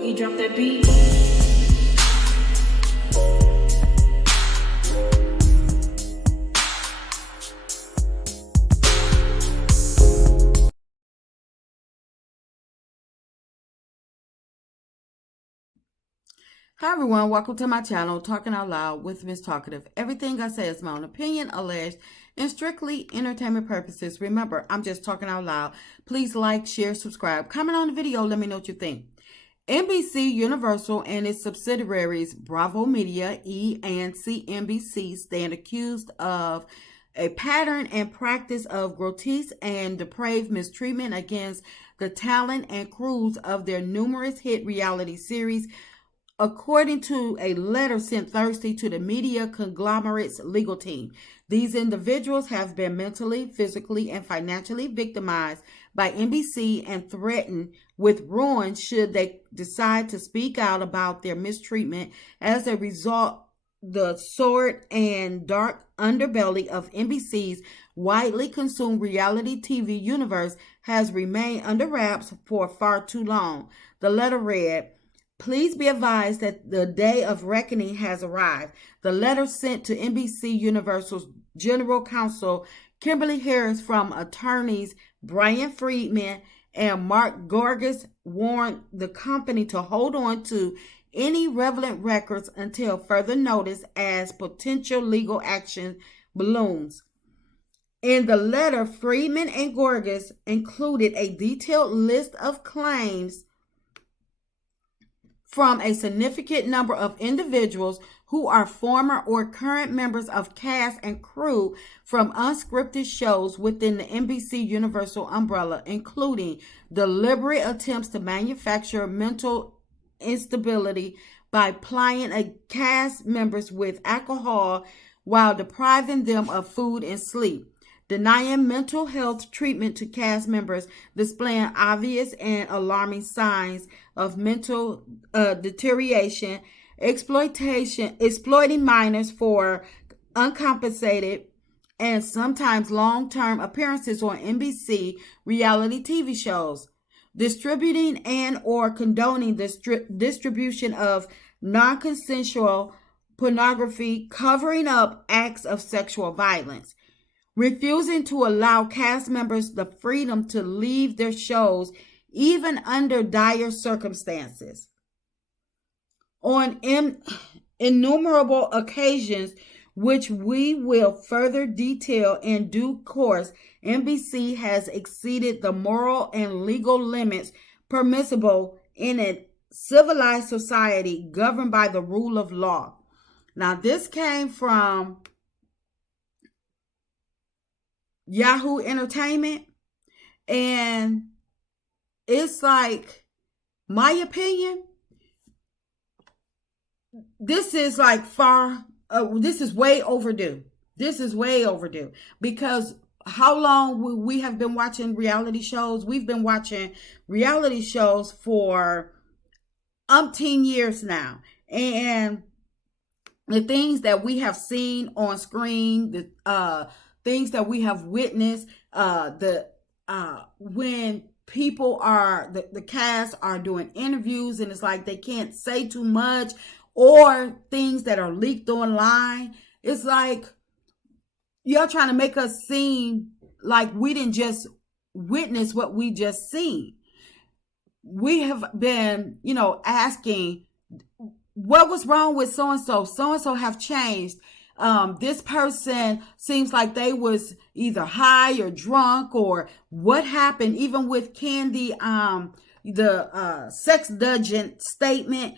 Boogie, drop that beat. Hi everyone, welcome to my channel, Talking Out Loud with Miss Talkative. Everything I say is my own opinion, alleged, and strictly entertainment purposes. Remember, I'm just talking out loud. Please like, share, subscribe, comment on the video, let me know what you think. NBC Universal and its subsidiaries Bravo Media, E and CNBC stand accused of a pattern and practice of grotesque and depraved mistreatment against the talent and crews of their numerous hit reality series, according to a letter sent Thursday to the media conglomerate's legal team. These individuals have been mentally, physically, and financially victimized by NBC and threatened with ruin should they decide to speak out about their mistreatment. As a result, the sordid and dark underbelly of NBC's widely consumed reality TV universe has remained under wraps for far too long. The letter read, "Please be advised that the day of reckoning has arrived." The letter sent to NBC Universal's General Counsel Kimberly Harris from attorneys Brian Friedman and Mark Gorgas warned the company to hold on to any relevant records until further notice as potential legal action balloons. In the letter, Friedman and Gorgas included a detailed list of claims from a significant number of individuals who are former or current members of cast and crew from unscripted shows within the NBC Universal umbrella, including deliberate attempts to manufacture mental instability by plying a cast members with alcohol while depriving them of food and sleep, denying mental health treatment to cast members displaying obvious and alarming signs of mental deterioration, exploiting minors for uncompensated and sometimes long-term appearances on NBC reality TV shows, distributing and or condoning the distribution of non-consensual pornography, covering up acts of sexual violence, refusing to allow cast members the freedom to leave their shows even under dire circumstances. On innumerable occasions, which we will further detail in due course, NBC has exceeded the moral and legal limits permissible in a civilized society governed by the rule of law. Now, this came from Yahoo Entertainment, and it's like, my opinion, this is like this is way overdue. This is way overdue because how long we have been watching reality shows? We've been watching reality shows for umpteen years now, and the things that we have seen on screen, the things that we have witnessed, when people are the cast are doing interviews and it's like they can't say too much, or things that are leaked online. It's like y'all trying to make us seem like we didn't just witness what we just seen. We have been, asking what was wrong with so-and-so. So-and-so have changed. This person seems like they was either high or drunk, or what happened. Even with Candy, the sex dungeon statement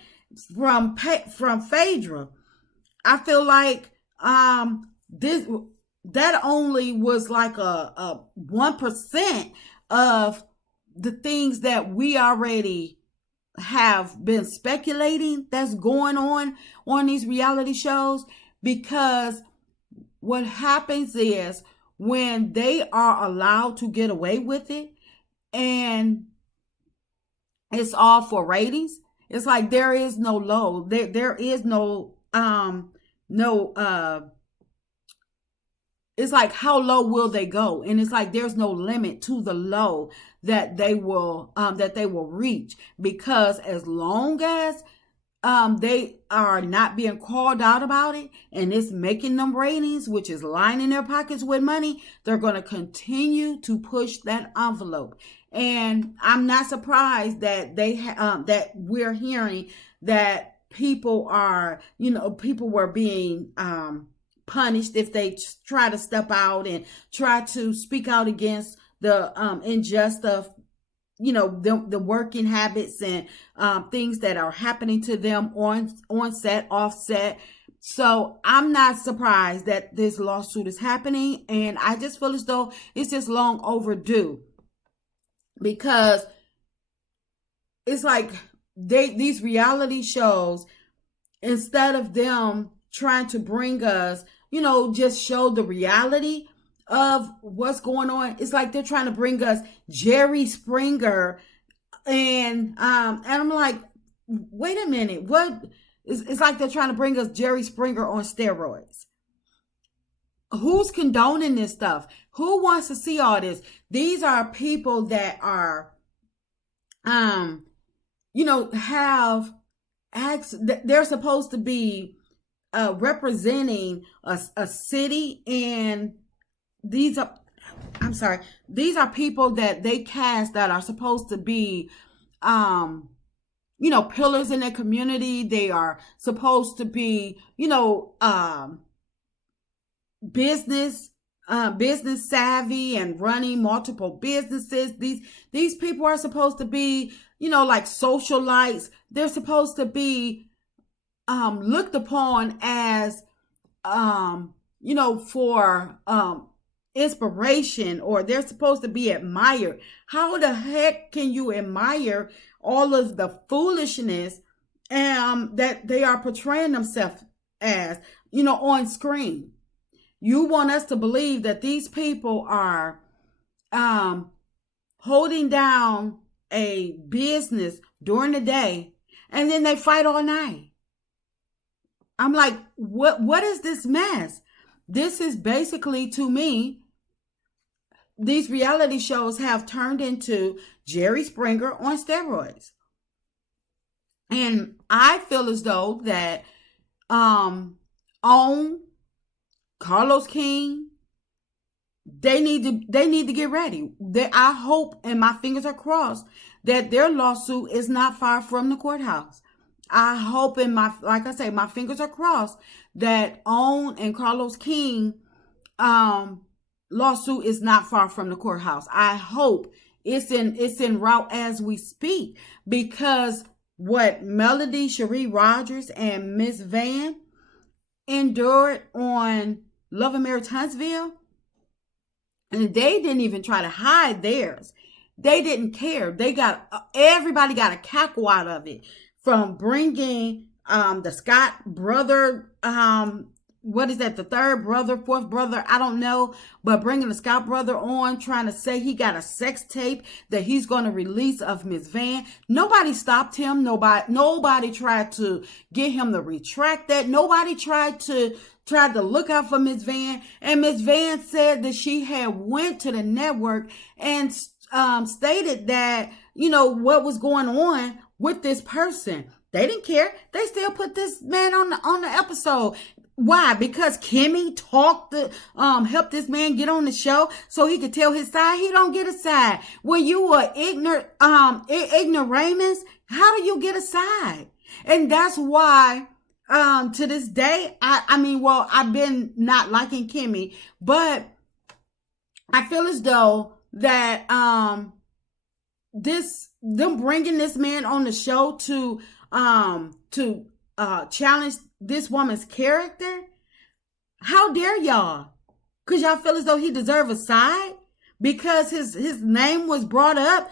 from Phaedra, I feel like that only was like a 1% of the things that we already have been speculating that's going on these reality shows. Because what happens is when they are allowed to get away with it and it's all for ratings, it's like there is no low. There is no it's like, how low will they go? And it's like there's no limit to the low that they will reach, because as long as they are not being called out about it and it's making them ratings, which is lining their pockets with money, they're going to continue to push that envelope. And I'm not surprised that that we're hearing that people are, people were being punished if they try to step out and try to speak out against the injustice, the working habits and things that are happening to them on set, off set. So I'm not surprised that this lawsuit is happening, and I just feel as though it's just long overdue, because it's like these reality shows, instead of them trying to bring us, just show the reality of what's going on, it's like they're trying to bring us Jerry Springer, and I'm like, wait a minute, what? It's like they're trying to bring us Jerry Springer on steroids. Who's condoning this stuff? Who wants to see all this? These are people that are, have acts. They're supposed to be representing a city, and these are people that they cast that are supposed to be pillars in their community. They are supposed to be business savvy and running multiple businesses. These people are supposed to be like socialites. They're supposed to be looked upon as for inspiration, or they're supposed to be admired. How the heck can you admire all of the foolishness that they are portraying themselves as, on screen? You want us to believe that these people are holding down a business during the day, and then they fight all night. I'm like, what is this mess? This is basically, to me, these reality shows have turned into Jerry Springer on steroids. And I feel as though that on Carlos King, they need to get ready. I hope, and my fingers are crossed, that their lawsuit is not far from the courthouse. I hope, and my fingers are crossed, that OWN and Carlos King lawsuit is not far from the courthouse. I hope it's en route as we speak, because what Melody Cherie Rogers and Miss Van endured on Love and Marriage Huntsville, and they didn't even try to hide theirs. They didn't care. Everybody got a cackle out of it, from bringing the Scott brother, what is that, the third brother, fourth brother, I don't know, but bringing the Scott brother on, trying to say he got a sex tape that he's going to release of Miss Van. Nobody stopped him. Nobody tried to get him to retract that. Nobody tried to look out for Miss Van. And Miss Van said that she had went to the network and stated that, what was going on with this person. They didn't care. They still put this man on the episode. Why? Because Kimmy helped this man get on the show so he could tell his side. He don't get a side. When you are ignoramus, how do you get a side? And that's why, to this day, I've been not liking Kimmy, but I feel as though that them bringing this man on the show to challenge this woman's character, how dare y'all? Because y'all feel as though he deserves a side because his name was brought up,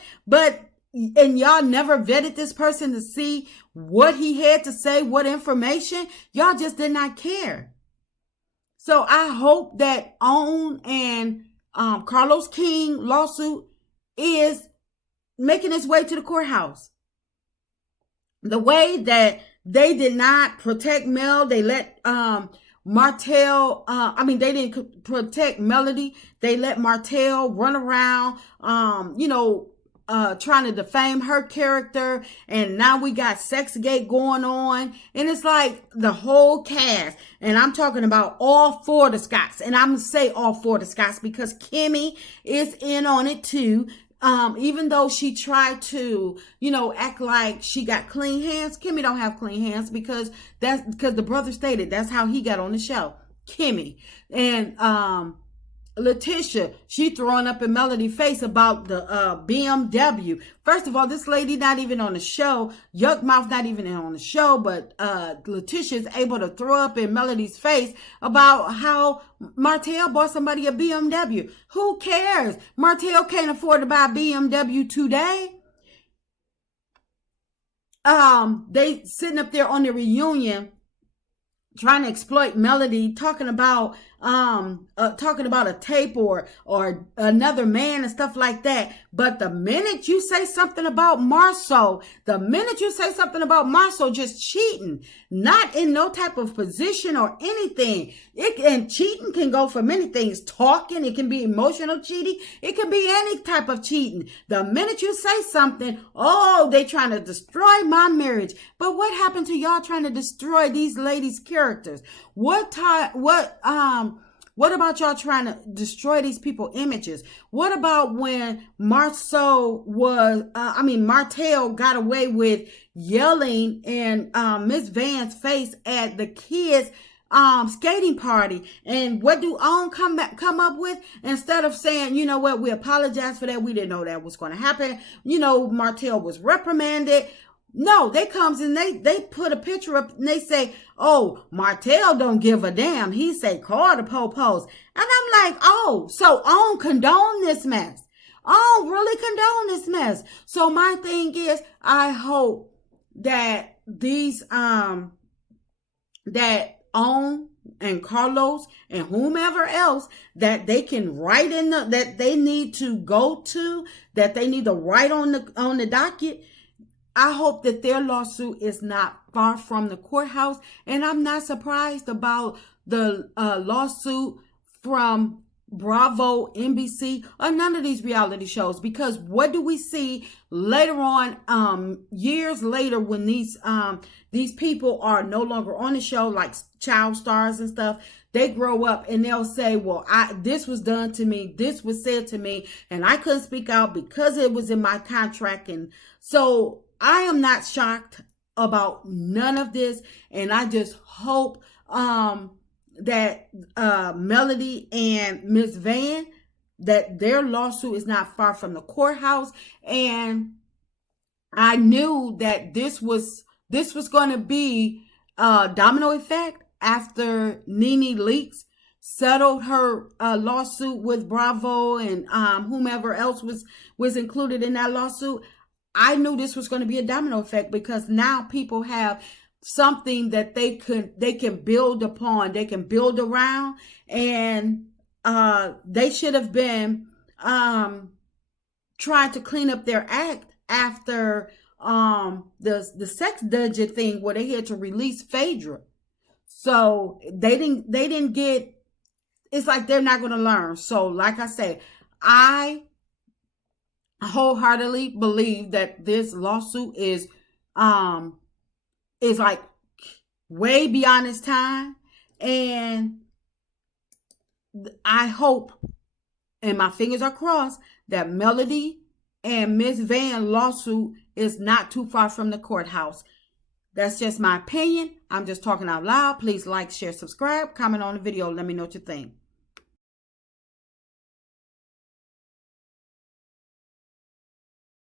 and y'all never vetted this person to see what he had to say, what information. Y'all just did not care. So I hope that OWN and Carlos King lawsuit is making its way to the courthouse. The way that they did not protect Mel, they let Martell, they didn't protect Melody. They let Martell run around, trying to defame her character. And now we got Sexgate going on. And it's like the whole cast. And I'm talking about all four of the Scotts. And I'm going to say all four of the Scotts because Kimmy is in on it too. Even though she tried to, act like she got clean hands, Kimmy don't have clean hands because the brother stated that's how he got on the show. Kimmy. And, Letitia, she throwing up in Melody's face about the BMW. First of all, this lady not even on the show. Yuck Mouth not even on the show, but Letitia is able to throw up in Melody's face about how Martell bought somebody a BMW. Who cares? Martell can't afford to buy a BMW today. They sitting up there on the reunion trying to exploit Melody, talking about a tape or another man and stuff like that. But the minute you say something about Marceau, just cheating, not in no type of position or anything. And cheating can go for many things. Talking, it can be emotional cheating. It can be any type of cheating. The minute you say something, they trying to destroy my marriage. But what happened to y'all trying to destroy these ladies' characters? What about y'all trying to destroy these people's images? What about when Martell got away with yelling in Miss Van's face at the kids' skating party? And what do OWN come up with? Instead of saying, you know what, we apologize for that. We didn't know that was going to happen. Martell was reprimanded. No, they comes and they put a picture up and they say, Martell don't give a damn. He say, call the po-pos. And I'm like, so OWN condone this mess. OWN really condone this mess. So my thing is, I hope that these, that OWN and Carlos and whomever else that they can write that they need to go to, that they need to write on the docket. I hope that their lawsuit is not far from the courthouse. And I'm not surprised about the lawsuit from Bravo, NBC, or none of these reality shows. Because what do we see later on, years later, when these people are no longer on the show, like child stars and stuff? They grow up and they'll say, well, this was done to me, this was said to me, and I couldn't speak out because it was in my contract. And so I am not shocked about none of this, and I just hope that Melody and Miss Van, that their lawsuit is not far from the courthouse. And I knew that this was going to be a domino effect after Nene Leakes settled her lawsuit with Bravo and whomever else was included in that lawsuit. I knew this was going to be a domino effect because now people have something that they can build upon, they can build around, and they should have been trying to clean up their act after the sex dungeon thing where they had to release Phaedra. So they didn't get. It's like they're not going to learn. So like I say, I wholeheartedly believe that this lawsuit is like way beyond its time, and I hope, and my fingers are crossed, that Melody and Miss Van lawsuit is not too far from the courthouse. That's just my opinion. I'm just talking out loud. Please like, share, subscribe, comment on the video. Let me know what you think.